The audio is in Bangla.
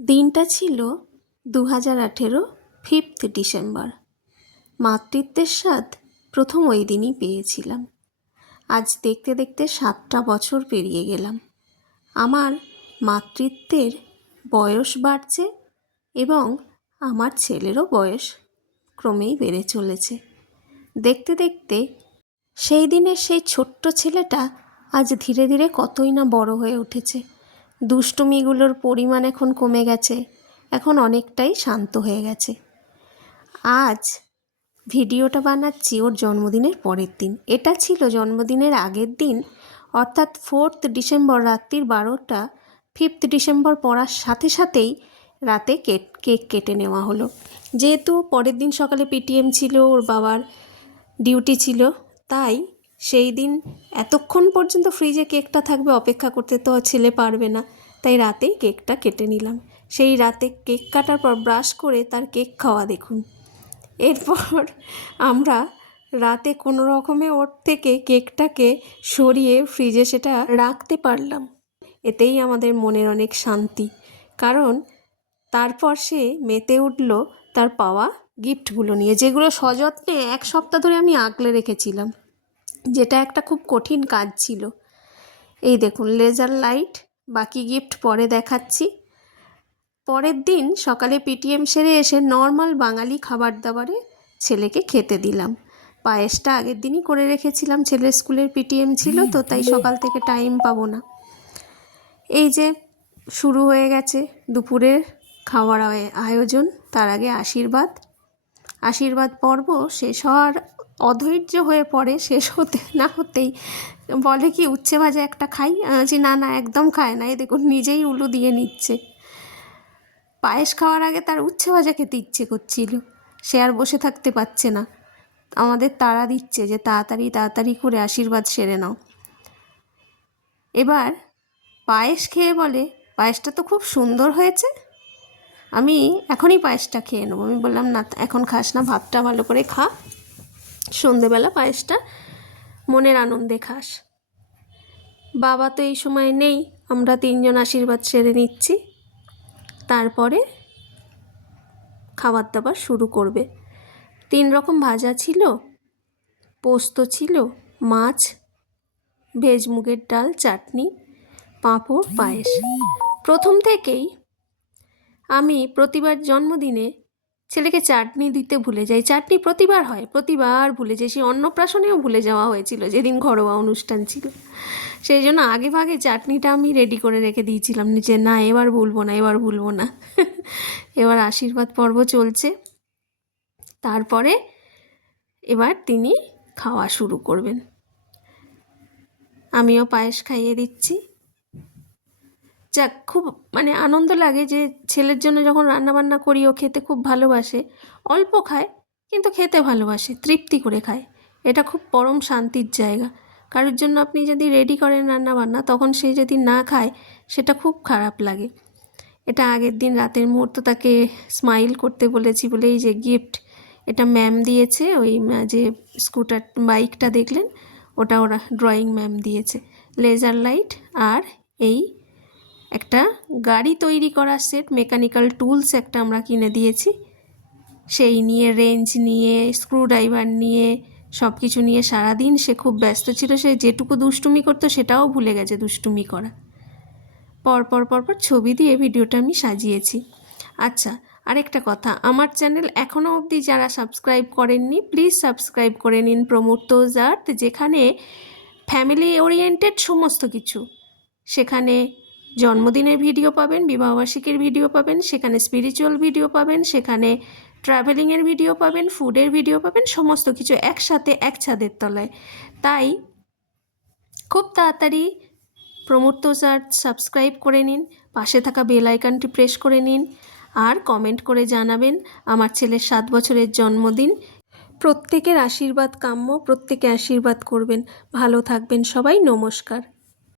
দিনটা ছিল 2018 5th ডিসেম্বর। মাতৃত্বের স্বাদ প্রথম ওই দিনই পেয়েছিলাম। আজ দেখতে দেখতে 7টা বছর পেরিয়ে গেলাম। আমার মাতৃত্বের বয়স বাড়ছে এবং আমার ছেলেরও বয়স ক্রমেই বেড়ে চলেছে। দেখতে দেখতে সেই দিনের সেই ছোট্ট ছেলেটা আজ ধীরে ধীরে কতই না বড় হয়ে উঠেছে। দুষ্টুমিগুলোর পরিমাণ এখন কমে গেছে, এখন অনেকটাই শান্ত হয়ে গেছে। আজ ভিডিওটা বানাচ্ছি ওর জন্মদিনের পরের দিন। এটা ছিল জন্মদিনের আগের দিন, অর্থাৎ 4th ডিসেম্বর রাত্রির 12টা। 5th ডিসেম্বর পড়ার সাথে সাথেই রাতে কেক কেটে নেওয়া হলো। যেহেতু পরের দিন সকালে পিটিএম ছিল, ওর বাবার ডিউটি ছিল, তাই সেই দিন এতক্ষণ পর্যন্ত ফ্রিজে কেকটা থাকবে অপেক্ষা করতে তো ছেলে পারবে না, তাই রাতেই কেকটা কেটে নিলাম। সেই রাতে কেক কাটার পর ব্রাশ করে তার কেক খাওয়া দেখুন। এরপর আমরা রাতে কোনো রকমে ওর থেকে কেকটাকে সরিয়ে ফ্রিজে সেটা রাখতে পারলাম। এতেই আমাদের মনের অনেক শান্তি, কারণ তারপর সে মেতে উঠল তার পাওয়া গিফটগুলো নিয়ে, যেগুলো সযত্নে 1 সপ্তাহ ধরে আমি আগলে রেখেছিলাম, যেটা একটা খুব কঠিন কাজ ছিল। এই দেখুন লেজার লাইট, বাকি গিফট পরে দেখাচ্ছি। পরের দিন সকালে পিটিএম সেরে এসে নর্মাল বাঙালি খাবার দাবারে ছেলেকে খেতে দিলাম। পায়েসটা আগের দিনই করে রেখেছিলাম, ছেলের স্কুলের পিটিএম ছিল তো, তাই সকাল থেকে টাইম পাবো না। এই যে শুরু হয়ে গেছে দুপুরের খাওয়ার আয়োজন। তার আগে আশীর্বাদ পর্ব শেষ হওয়ার অধৈর্য হয়ে পড়ে, শেষ হতে না হতেই বলে কি উচ্ছে ভাজা একটা খাই। যে না না, একদম খায় না। এই দেখুন নিজেই উলু দিয়ে নিচ্ছে। পায়েস খাওয়ার আগে তার উচ্ছে ভাজা খেতে ইচ্ছে করছিল, সে আর বসে থাকতে পারছে না, আমাদের তাড়া দিচ্ছে যে তাড়াতাড়ি তাড়াতাড়ি করে আশীর্বাদ সেরে নাও। এবার পায়েস খেয়ে বলে পায়েসটা তো খুব সুন্দর হয়েছে, আমি এখনই পায়েসটা খেয়ে নেবো। আমি বললাম না, এখন খাস না, ভাতটা ভালো করে খা, সন্ধেবেলা পায়েসটা মনের আনন্দে খাস। বাবা তো এই সময় নেই, আমরা 3জন আশীর্বাদ সেরে নিচ্ছি। তারপরে খাবার দাবার শুরু করবে। 3 রকম ভাজা ছিল, পোস্ত ছিল, মাছ, ভেজ মুগের ডাল, চাটনি, পাঁপড়, পায়েস। প্রথম থেকেই আমি প্রতিবার জন্মদিনে ছেলেকে চাটনি দিতে ভুলে যাই। চাটনি প্রতিবার ভুলে যাই। সেই অন্নপ্রাশনেও ভুলে যাওয়া হয়েছিল, যেদিন ঘরোয়া অনুষ্ঠান ছিল। সেই জন্য আগে ভাগে চাটনিটা আমি রেডি করে রেখে দিয়েছিলাম যে না, এবার ভুলবো না। এবার আশীর্বাদ পর্ব চলছে। তারপরে এবার তিনি খাওয়া শুরু করবেন। আমিও পায়েস খাইয়ে দিচ্ছি। যাক, খুব আনন্দ লাগে যে ছেলের জন্য যখন রান্নাবান্না করি, ও খেতে খুব ভালোবাসে। অল্প খায় কিন্তু খেতে ভালোবাসে, তৃপ্তি করে খায়। এটা খুব পরম শান্তির জায়গা। কারোর জন্য আপনি যদি রেডি করেন রান্নাবান্না, তখন সে যদি না খায়, সেটা খুব খারাপ লাগে। এটা আগের দিন রাতের মুহূর্ত তাকে স্মাইল করতে বলেছি বলেই যে গিফট, এটা ম্যাম দিয়েছে। ওই যে স্কুটার বাইকটা দেখলেন, ওটা ওরা ড্রয়িং ম্যাম দিয়েছে। লেজার লাইট আর এই একটা গাড়ি তৈরি করার সেট, মেকানিক্যাল টুলস একটা আমরা কিনে দিয়েছি। সেই নিয়ে, রেঞ্জ নিয়ে, স্ক্রুড্রাইভার নিয়ে, সব কিছু নিয়ে সারাদিন সে খুব ব্যস্ত ছিল। সে যেটুকু দুষ্টুমি করতো সেটাও ভুলে গেছে দুষ্টুমি করা। পরপর ছবি দিয়ে ভিডিওটা আমি সাজিয়েছি। আচ্ছা, আরেকটা কথা, আমার চ্যানেল এখনও অবধি যারা সাবস্ক্রাইব করেননি, প্লিজ সাবস্ক্রাইব করে নিন প্রমূর্তোজ আর্থ, যেখানে ফ্যামিলি ওরিয়েন্টেড সমস্ত কিছু। সেখানে জন্মদিনের ভিডিও পাবেন, বিবাহবার্ষিকীর ভিডিও পাবেন, সেখানে স্পিরিচুয়াল ভিডিও পাবেন, সেখানে ট্রাভেলিংয়ের ভিডিও পাবেন, ফুডের ভিডিও পাবেন, সমস্ত কিছু একসাথে এক ছাদের তলায়। তাই খুব তাড়াতাড়ি প্রমূর্তোজ আর্থ সাবস্ক্রাইব করে নিন, পাশে থাকা বেল আইকনটি প্রেস করে নিন, আর কমেন্ট করে জানাবেন আমার ছেলের 7 বছরের জন্মদিন। প্রত্যেকের আশীর্বাদ কাম্য, প্রত্যেকে আশীর্বাদ করবেন। ভালো থাকবেন সবাই, নমস্কার।